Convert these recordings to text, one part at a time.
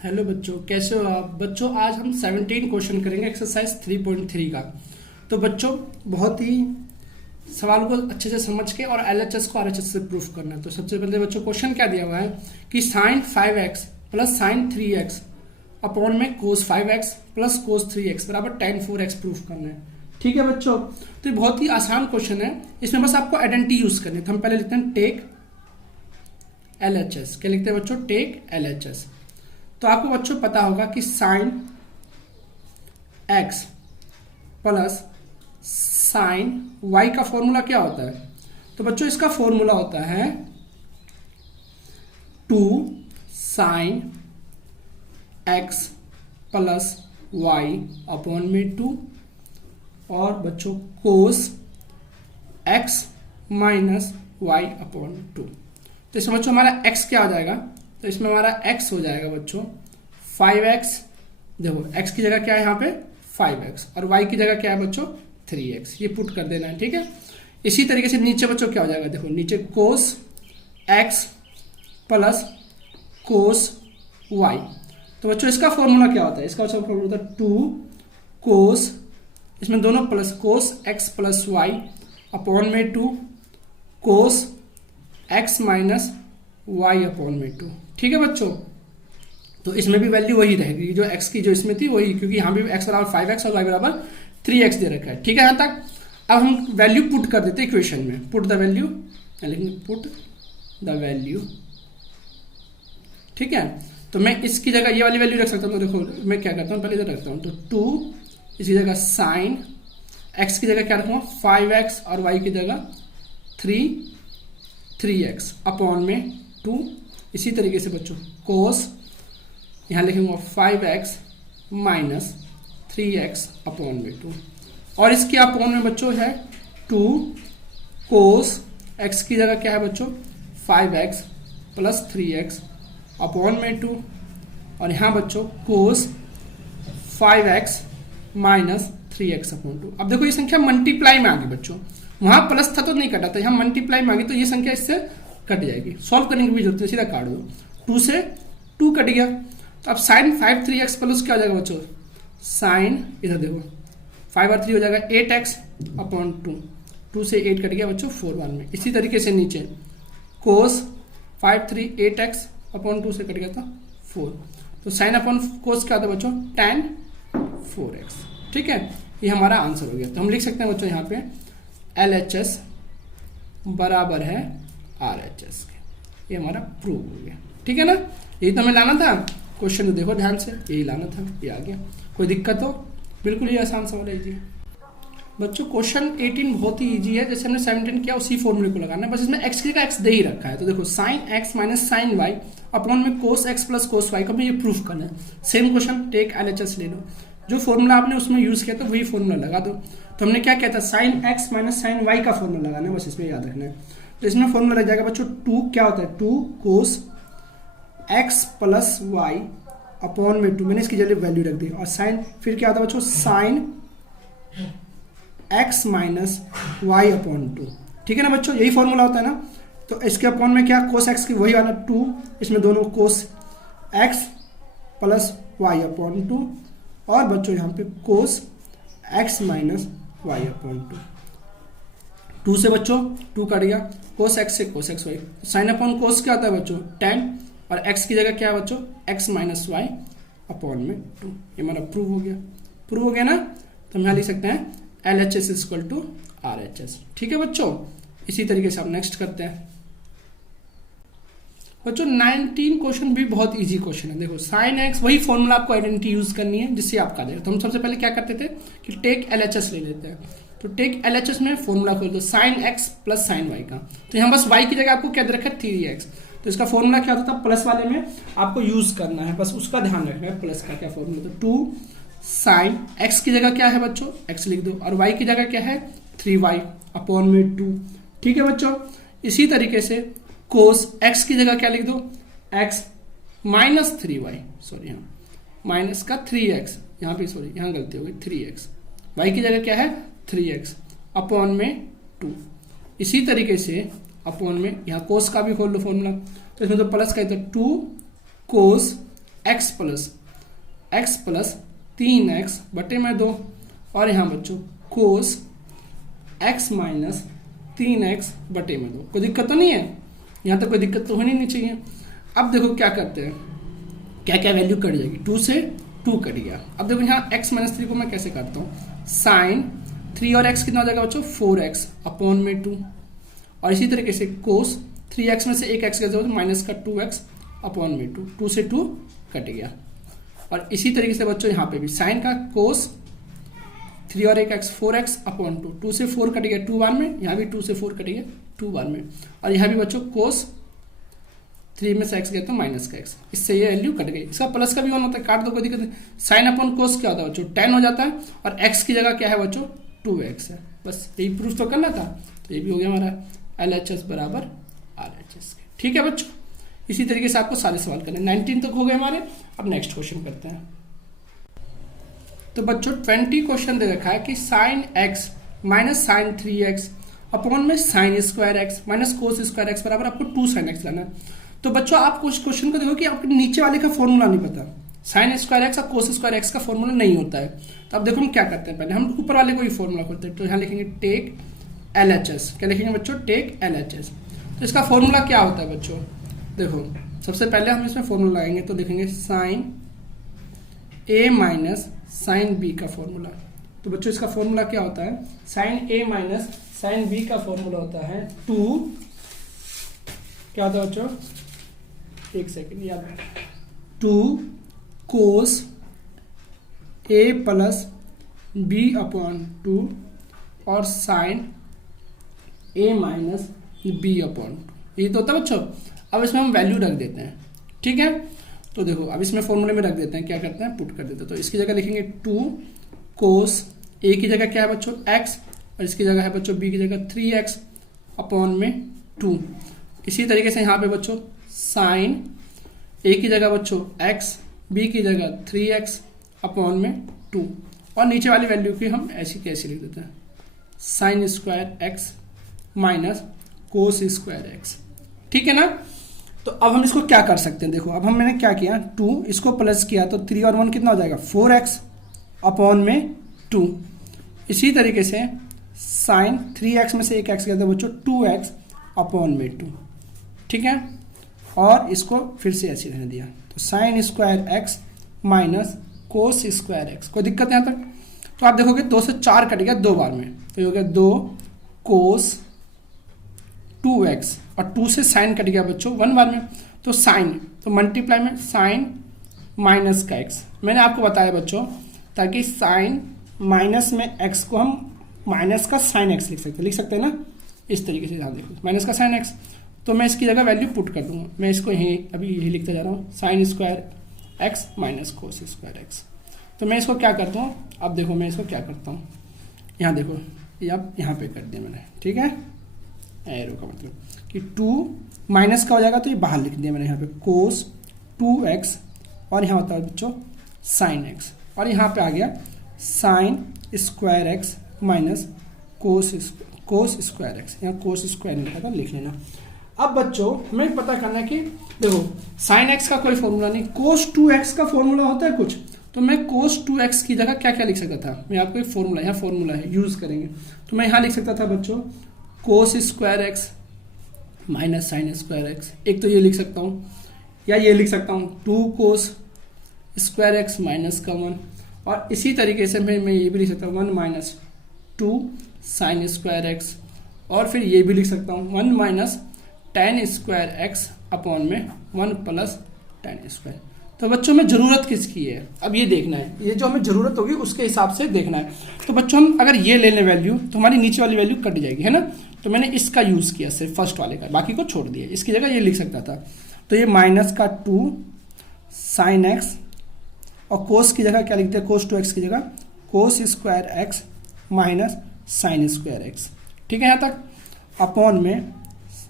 Hello बच्चों, कैसे हो आप? बच्चों आज हम 17 क्वेश्चन करेंगे एक्सरसाइज 3.3 का। तो बच्चों बहुत ही सवाल को अच्छे से समझ के और एलएचएस को आरएचएस से प्रूफ करना है। तो सबसे पहले बच्चों क्वेश्चन क्या दिया हुआ है कि sign 5x plus sign 3x upon में कोस 5x प्लस कोस 3x बराबर tan 4x प्रूफ करना है। ठीक है बच्चों, तो ये बहुत ही आसान क्वेश्चन है। इसमें बस आपको आइडेंटिटी यूज करनी है। तो हम पहले लिखते हैं टेक एलएचएस। क्या लिखते हैं बच्चों? Take LHS. तो आपको बच्चों पता होगा कि sine x plus sine y का फॉर्मूला क्या होता है? तो बच्चों इसका फॉर्मूला होता है 2 sine x plus y upon में 2 और बच्चों cos x minus y upon 2। तो इसमें बच्चों हमारा x क्या हो जाएगा? तो इसमें हमारा x हो जाएगा बच्चों 5x। देखो x की जगह क्या है यहाँ पे 5x और y की जगह क्या है बच्चों 3x। ये पुट कर देना है, ठीक है। इसी तरीके से नीचे बच्चों क्या हो जाएगा? देखो नीचे कोस x प्लस कोस y। तो बच्चों इसका फॉर्मूला क्या होता है? इसका फॉर्मूला होता है 2 कोस, इसमें दोनों plus cos x plus y upon में 2 cos x minus y upon में 2। ठीक है बच्चों, तो इसमें भी वैल्यू वही रहेगी जो x की जो इसमें थी वही, क्योंकि यहाँ भी x बराबर 5x और y बराबर 3x दे रखा है। ठीक है यहाँ तक। अब हम वैल्यू पुट कर देते हैं इक्वेशन में। पुट द वैल्यू, लेकिन पुट द वैल्यू। ठीक है, तो मैं इसकी जगह ये वाली वैल्यू रख सकता हूँ। तो देखो मैं क्या करता हूँ, पहले इधर रखता हूँ। तो 2 इसकी जगह साइन x की जगह क्या रखूँगा 5x और y की जगह 3x अपॉन में 2। इसी तरीके से बच्चों कोस यहाँ लिखेंगे 5x माइनस 3x अपॉन में 2 और इसके अपॉन में बच्चों है 2 कोस x की जगह क्या है बच्चों 5x प्लस 3x अपॉन में 2 और यहाँ बच्चों कोस 5x माइनस 3x अपॉन 2। अब देखो ये संख्या मल्टीप्लाई में आ गई बच्चों, वहां प्लस था तो नहीं कटा था, यहाँ मल्टीप्लाई में आ गई तो ये संख्या इससे कट जाएगी। सॉल्व करने की भी जरूरत है, सीधा काट दो। 2 से 2 कट गया। तो अब साइन 5 3x प्लस क्या हो जाएगा बच्चों? साइन इधर देखो 5 और 3 हो जाएगा 8x अपॉन 2। 2 से 8 कट गया बच्चों 4 1 में। इसी तरीके से नीचे कोस 5 3 8x अपॉन 2 से कट गया था 4। तो साइन अपॉन कोस क्या होता है बच्चों? tan 4x। ठीक है, ये हमारा आंसर हो गया। तो हम लिख सकते हैं बच्चों यहाँ पे LHS बराबर है RHS के। ये हमारा प्रूव हो गया। ठीक है ना, यही तो हमें लाना था। क्वेश्चन तो देखो ध्यान से, यही लाना था, ये आ गया। कोई दिक्कत हो? बिल्कुल ये आसान सवाल है जी। बच्चों क्वेश्चन 18 बहुत ही इजी है। जैसे हमने 17 किया उसी फॉर्मूले को लगाना है, बस इसमें x की जगह x दे ही रखा है। तो देखो sine x minus sine y upon में cos x plus cos y का भी ये प्रूफ करना है। सेम क्वेश्चन टेक LHS ले लो, जो फॉर्मूला आपने उसमें यूज किया था वही फॉर्मूला लगा दो। तो हमने क्या किया था sine x minus sine y का फॉर्मूला लगाना है, बस इसमें याद रखना है। तो इसमें फॉर्मूला लग जाएगा बच्चों 2 क्या होता है 2 cos x plus y upon में 2। मैंने इसकी जगह वैल्यू रख दी और साइन फिर क्या होता है बच्चों sine x minus y upon 2। ठीक है ना बच्चों, यही फॉर्मूला होता है ना। तो इसके अपॉन में क्या कोस x की वही वाला 2, इसमें दोनों कोस x प्लस वाई अपॉन 2 और बच्चों यहाँ पे कोस x माइनस वाई अपॉन 2। 2 से बच्चों 2 कट गया, कोस x से cos x y. Sine upon cos क्या होता है बच्चों tan और x की जगह क्या है बच्चों x माइनस वाई अपॉन में 2। ये हमारा प्रूव हो गया। प्रूव हो गया ना, तो हम यहाँ लिख सकते हैं LHS इक्वल टू RHS। ठीक है बच्चों, इसी तरीके से हम नेक्स्ट करते हैं बच्चों। 19 क्वेश्चन भी बहुत इजी क्वेश्चन है। देखो साइन एक्स वही फॉर्मूला आपको आइडेंटिटी यूज करनी है जिससे आपका देगा। तो हम सबसे पहले क्या करते थे कि टेक LHS ले लेते हैं। तो टेक LHS में फॉर्मूला खोल दो sine x plus sine y का। तो यहाँ बस y की जगह आपको क्या दे रखा है 3x। तो इसका फॉर्मूला क्या होता था प्लस वाले में आपको यूज करना है, बस उसका ध्यान रखना है। प्लस का क्या फॉर्मूला? तो 2 साइन x की जगह क्या है बच्चों x लिख दो और y की जगह क्या है 3y अपॉन में 2। ठीक है बच्चों, इसी तरीके से कोस x की जगह क्या लिख दो x माइनस 3y, सॉरी यहाँ माइनस का 3x, यहाँ पे सॉरी यहाँ गलती हो गई 3x। y की जगह क्या है 3x अपॉन में 2। इसी तरीके से अपॉन में यहाँ कोस का भी खोल लो फॉर्मूला। तो इसमें तो प्लस का है तो 2 कोस एक्स प्लस 3x बटे में 2, और यहाँ बच्चों कोस x माइनस 3x बटे में 2। कोई दिक्कत तो नहीं है, यहाँ तक कोई दिक्कत तो होनी नहीं चाहिए। अब देखो क्या करते हैं, क्या क्या वैल्यू कट जाएगी, 2 से 2 कट गया। अब देखो यहाँ x माइनस 3 को मैं कैसे काटता हूँ, साइन 3 और x कितना हो जाएगा बच्चों 4x अपॉन में 2, और इसी तरीके से कोस 3x में से एक x गया तो माइनस का 2x अपॉन में 2, 2 से 2 कट गया। और इसी तरीके से बच्चों यहाँ पे भी साइन का कोस 3 और एक x 4x अपॉन 2, 2 से 4 कट गया 2 बार में, यहाँ भी 2 से 4 कट गया 2 बार में, और यहाँ भी बच्चों कोस 3 में से x गया तो माइनस का x, इससे ये वैल्यू कट गई। इसका प्लस का भी वन होता है, काट दो कोई दिक्कत नहीं। साइन अपॉन कोस क्या होता है बच्चों 10 हो जाता है, और x की जगह क्या है बच्चों 2x है। बस यही प्रूफ तो करना था, तो ये भी हो गया हमारा LHS बराबर RHS। ठीक है बच्चों, इसी तरीके से आपको सारे सवाल करने 19 तक हो गए हमारे। अब नेक्स्ट क्वेश्चन करते हैं। तो बच्चों 20 क्वेश्चन दे रखा है कि sine x minus sine 3x upon में sine square x minus cos square x बराबर आपको 2 साइन x लाना है। तो बच्चों आप कुछ क्वेश्चन को देखो कि आपको नीचे वाले का फॉर्मूला नहीं पता, साइन स्क्वायर x और कोस स्क्वायर x का फॉर्मूला नहीं होता है। तो अब देखो हम क्या करते हैं, पहले हम ऊपर वाले को ही फॉर्मूला खोलते हैं। तो यहाँ लिखेंगे टेक LHS, क्या लिखेंगे बच्चों टेक LHS। तो इसका फॉर्मूला क्या होता है बच्चों, देखो सबसे पहले हम इसमें फॉर्मूला लगाएंगे, तो लिखेंगे sine a minus sine b का फॉर्मूला। तो बच्चों इसका फॉर्मूला क्या होता है, sine a minus sine b का फॉर्मूला होता है 2, क्या होता है बच्चों, एक सेकेंड याद, 2 cos a plus b upon 2 और sine a minus b upon 2, ये तो होता है बच्चों। अब इसमें हम वैल्यू रख देते हैं, ठीक है। तो देखो अब इसमें फॉर्मूले में रख देते हैं, क्या करते हैं पुट कर देते हैं। तो इसकी जगह लिखेंगे 2 कोस a की जगह क्या है बच्चों x, और इसकी जगह है बच्चों b की जगह 3x अपॉन में 2। इसी तरीके से यहाँ पे बच्चों साइन a की जगह बच्चों x, b की जगह 3x अपॉन में 2, और नीचे वाली वैल्यू की हम ऐसी कैसे लिख देते हैं, sign square x minus cos square x। ठीक है ना। तो अब हम इसको क्या कर सकते हैं, देखो अब मैंने क्या किया, 2 इसको प्लस किया तो 3 और 1 कितना हो जाएगा 4x अपॉन में 2। इसी तरीके से साइन 3x में से एक x गया था बच्चों 2x अपॉन में 2, ठीक है। और इसको फिर से ऐसे रहने दिया, तो sign square x minus cos square x। कोई दिक्कत यहाँ तक। तो आप देखोगे 2 से 4 कट गया 2 बार में, तो ये हो गया 2 कोस 2x, और 2 से साइन कट गया बच्चों 1 बार में, तो साइन, तो मल्टीप्लाई में साइन माइनस का x। मैंने आपको बताया बच्चों ताकि साइन माइनस में x को हम माइनस का साइन x लिख सकते हैं ना, इस तरीके से। ध्यान देखो माइनस का साइन x, तो मैं इसकी जगह वैल्यू पुट कर दूंगा। मैं इसको अभी यही लिखता जा रहा हूँ, sign square x minus cos square x। तो मैं इसको क्या करता हूँ, अब देखो मैं इसको क्या करता हूँ, यहाँ देखो ये अब यहाँ पे कर दिया मैंने, ठीक है। एरो का मतलब कि 2 माइनस का हो जाएगा तो ये बाहर लिख दिया मैंने यहाँ पे कोस 2x, और यहाँ होता है बच्चों साइन x, और यहाँ पे आ गया sign square x minus cos square x। यहाँ कोस स्क्वायर नहीं लिखा था, लिख लेना। अब बच्चों हमें पता करना है कि देखो साइन x का कोई फॉर्मूला नहीं, कोस 2x का फॉर्मूला होता है कुछ, तो मैं कोस 2x की जगह क्या क्या लिख सकता था, मैं आपको एक फॉर्मूला, यहाँ फॉर्मूला है यूज करेंगे। तो मैं यहाँ लिख सकता था बच्चों कोस square x minus sign square x, एक तो ये लिख सकता हूँ, या ये लिख सकता हूँ 2 कोस स्क्वायर x माइनस का 1, और इसी तरीके से मैं ये भी लिख सकता हूँ 1 माइनस 2 साइन स्क्वायर x, और फिर ये भी लिख सकता हूँ 1 minus ten square x upon में 1 प्लस टेन स्क्वायर। तो बच्चों में ज़रूरत किसकी है, अब ये देखना है, ये जो हमें ज़रूरत होगी उसके हिसाब से देखना है। तो बच्चों हम अगर ये ले लें वैल्यू तो हमारी नीचे वाली वैल्यू कट जाएगी, है ना। तो मैंने इसका यूज़ किया सिर्फ फर्स्ट वाले का, बाकी को छोड़ दिया। इसकी जगह ये लिख सकता था, तो ये माइनस का 2 साइन एक्स, और कोस की जगह क्या लिखते हैं, कोस 2x की जगह cos square x minus sine square x, ठीक है यहाँ तक, अपॉन में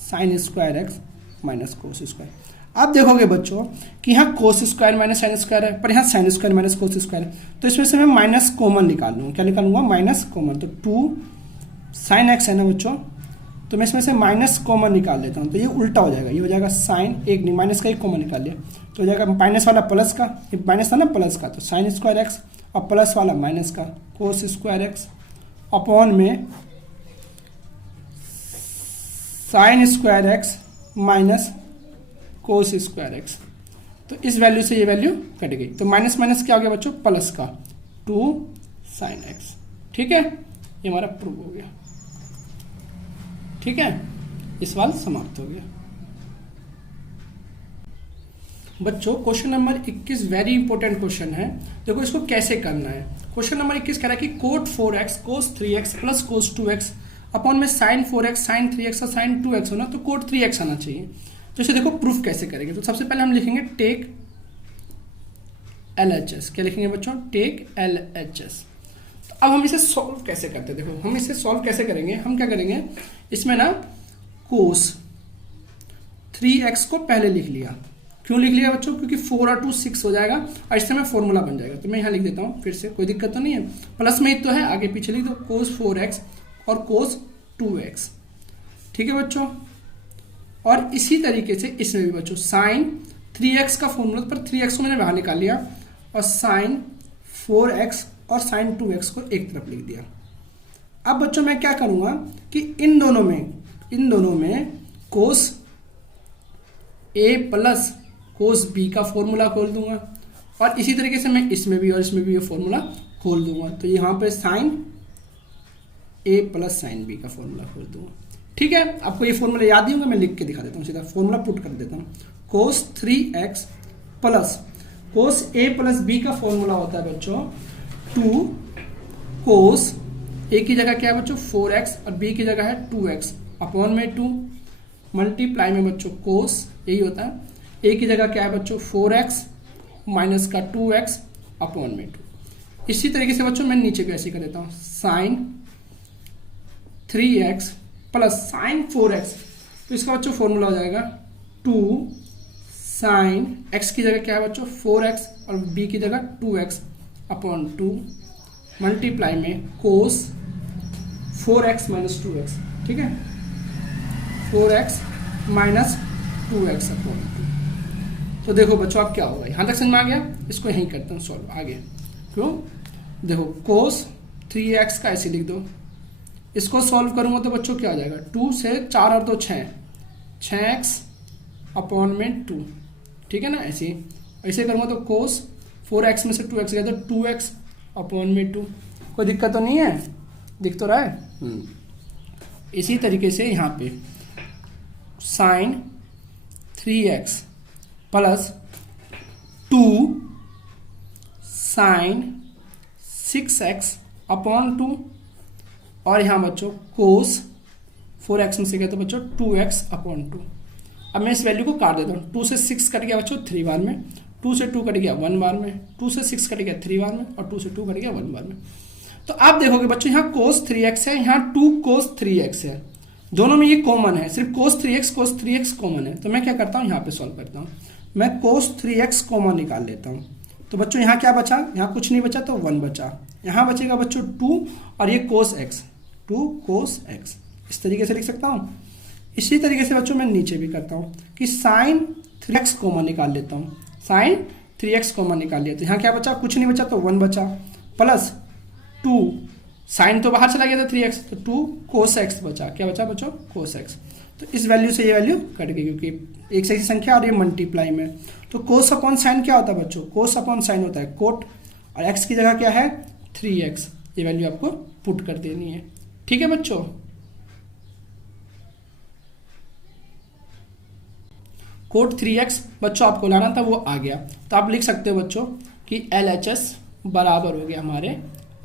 sine square x minus cos square. अब देखोगे बच्चों कि यहाँ cos square minus sine square है, पर यहाँ sine square minus cos square है, तो इसमें से मैं माइनस कॉमन निकाल लूँगा। क्या निकालूंगा, माइनस कॉमन। तो 2 साइन एक्स है ना बच्चों, तो मैं इसमें से माइनस कॉमन निकाल लेता हूँ, तो ये उल्टा हो जाएगा, ये हो जाएगा साइन एक नहीं, माइनस का एक कॉमन निकाल लिया तो हो जाएगा माइनस वाला प्लस का, ये माइनस था ना प्लस का, तो साइन स्क्वायर एक्स और प्लस वाला माइनस का कोस स्क्वायर एक्स अपॉन में sine square x minus cos square x. तो इस वैल्यू से ये वैल्यू कट गई, तो माइनस माइनस क्या हो गया बच्चों, प्लस का 2 साइन एक्स। ठीक है, ये हमारा प्रूव हो गया। ठीक है, ये सवाल समाप्त हो गया। बच्चों question number 21 very important question है। देखो इसको कैसे करना है। क्वेश्चन नंबर 21 कह रहा है कि कोट 4x कोस 3x plus cos 2x upon में साइन 4x साइन 3x और साइन 2x होना, तो कोट 3x आना चाहिए। तो इसे देखो प्रूफ कैसे करेंगे। तो सबसे पहले हम लिखेंगे टेक LHS। क्या लिखेंगे बच्चों, टेक LHS। तो अब हम इसे सॉल्व कैसे करते हैं, देखो हम इसे सॉल्व कैसे करेंगे। हम क्या करेंगे, इसमें ना कोस 3x को पहले लिख लिया। क्यों लिख लिया बच्चों, क्योंकि 4 और 2 6 हो जाएगा और इससे में फॉर्मूला बन जाएगा। तो मैं यहाँ लिख देता हूँ फिर से, कोई दिक्कत तो नहीं है, प्लस में ही तो है, आगे पीछे लिख दो कोस 4x और कोस 2x। ठीक है बच्चों, और इसी तरीके से इसमें भी बच्चों साइन 3x का फॉर्मूला पर 3x को मैंने बाहर निकाल लिया और साइन 4x और साइन 2x को एक तरफ लिख दिया। अब बच्चों मैं क्या करूंगा कि इन दोनों में कोस a प्लस कोस b का फॉर्मूला खोल दूंगा और इसी तरीके से मैं इसमें भी और इसमें भी ये फॉर्मूला खोल दूंगा। तो यहाँ पे sine a plus sine b का फॉर्मूला खोल दूंगा। ठीक है, आपको ये फॉर्मूला याद ही होगा, मैं लिख के दिखा देता हूँ, सीधा फॉर्मूला पुट कर देता हूँ। कोस 3x plus cos a plus b का फॉर्मूला होता है बच्चों 2 कोस a की जगह क्या है बच्चों 4x और b की जगह है 2x अपॉन में 2 मल्टीप्लाई में बच्चों कोस यही होता है, a की जगह क्या है बच्चों 4x माइनस का 2x अपॉन में 2। इसी तरीके से बच्चों मैं नीचे भी ऐसे कर देता हूँ sign 3x plus sign 4x। तो इसका बच्चों फॉर्मूला हो जाएगा 2 साइन x की जगह क्या है बच्चों 4x और b की जगह 2x अपॉन 2 मल्टीप्लाई में कोस 4x माइनस 2x। ठीक है, 4x माइनस 2x अपॉन 2। तो देखो बच्चों अब क्या होगा, यहाँ तक समझ में आ गया। इसको यहीं करता हूँ सॉल्व आगे। क्यों, देखो कोस 3x का ऐसे लिख दो, इसको सॉल्व करूंगा तो बच्चों क्या आ जाएगा 2 से 4 और 2 6x अपॉन में 2। ठीक है ना, ऐसे करूंगा तो कोस 4x में से 2x गया तो 2x अपॉन में 2। कोई दिक्कत तो नहीं है, दिख तो रहा है। इसी तरीके से यहाँ पे sign 3x plus 2 sign 6x upon 2 और यहाँ बच्चों कोस 4x में से गया तो बच्चों 2x अपॉन 2। अब मैं इस वैल्यू को काट देता हूँ। 2 से 6 कट गया बच्चों 3 बार में, 2 से 2 कट गया 1 बार में, 2 से 6 कट गया 3 बार में और 2 से 2 कट गया 1 बार में। तो आप देखोगे बच्चों यहाँ कोस 3x है, यहाँ 2 कोस 3x है, दोनों में ये कॉमन है, सिर्फ कोस 3x कॉमन है। तो मैं क्या करता हूँ यहाँ पे सॉल्व करता हूँ, मैं कोस 3x कॉमन निकाल लेता हूँ। तो बच्चों यहाँ क्या बचा, यहाँ कुछ नहीं बचा तो 1 बचा, यहाँ बचेगा बच्चों 2 और ये कोस x 2 कोस x। इस तरीके से लिख सकता हूँ। इसी तरीके से बच्चों मैं नीचे भी करता हूँ कि साइन 3x कॉमन निकाल लेता हूँ, साइन 3x कॉमन निकाल लिया तो यहाँ क्या बचा, कुछ नहीं बचा तो 1 बचा प्लस 2 साइन तो बाहर चला गया था 3x तो 2 कोस x बचा। क्या बचा बच्चों, कोस x। तो इस वैल्यू से ये वैल्यू कट गई क्योंकि एक से ही संख्या और ये मल्टीप्लाई में। तो कोस अपॉन साइन क्या होता है बच्चों, कोस अपॉन साइन होता है कोट और x की जगह क्या है 3x। ये वैल्यू आपको पुट कर देनी है। ठीक है बच्चों, कोट 3x बच्चों आपको लाना था वो आ गया। तो आप लिख सकते हो बच्चों कि LHS बराबर हो गया हमारे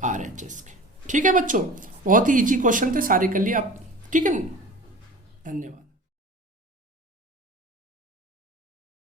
RHS के। ठीक है बच्चों, बहुत ही इजी क्वेश्चन थे, सारे कर लिए आप। ठीक है, धन्यवाद।